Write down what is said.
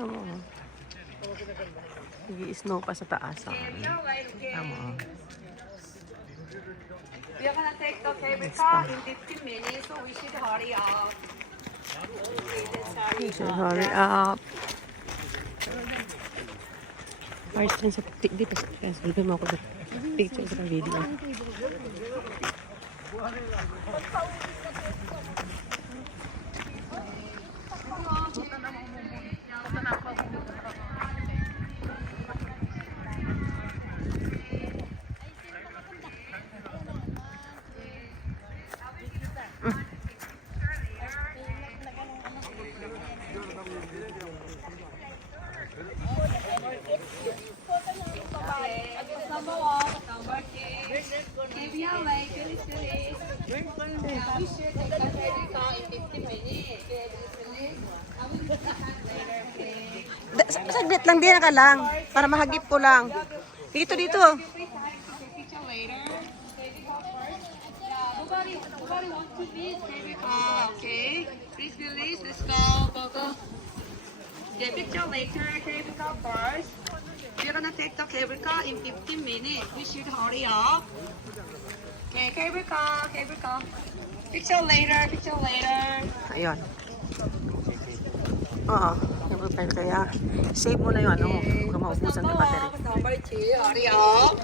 Oo. Nag-i-snow pa sa taas. Tama. We are gonna take the cable car in 15 minutes, so we should hurry up. Hurry up. First din sa dito sa video mo ako picture sa video. Saglit lang din ka lang para mahagip ko lang. Dito. Nobody wants to leave cable car, okay? Please release. Let's go. Get picture later. Cable car first. We're gonna take the cable car in 15 minutes. We should hurry up. Okay, cable car. Picture later. Ayun. Oo. Kaya save mo na yung ano mo. Huwag maubusan ng battery. Number 2, hurry up.